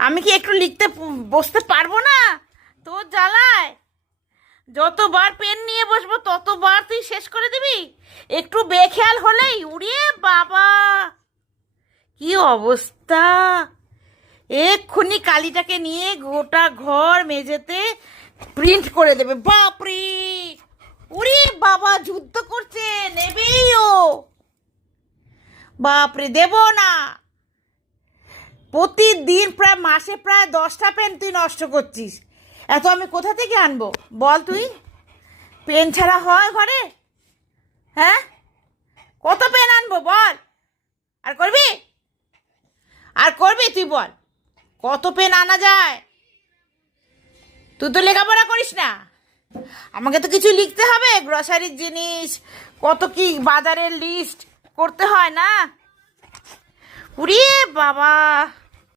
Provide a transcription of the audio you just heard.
আমি কি একটু লিখতে বসতে পারবো না? তোর জ্বালায় যতবার পেন নিয়ে বসবো ততবার তুই শেষ করে দিবি। একটু বেখেয়াল হলেই উড়িয়ে বাবা, কি অবস্থা! এক্ষুনি কালিটাকে নিয়ে গোটা ঘর মেঝেতে প্রিন্ট করে দেবে। বাপরে, উড়ি বাবা, যুদ্ধ করছে, নেবেই ও। বাপরে, দেব না। প্রতিদিন প্রায় মাসে প্রায় 10টা পেন তুই নষ্ট করছিস। এত আমি কোথা থেকে আনবো বল? তুই পেন ছাড়া হয় ঘরে? হ্যাঁ, কত পেন আনবো বল? আর করবি? আর করবি তুই বল, কত পেন আনা যায়? তুই তো লেখাপড়া করিস না, আমাকে তো কিছু লিখতে হবে। গ্রসারির জিনিস কত কি, বাজারের লিস্ট করতে হয় না? উড়িয়ে বাবা।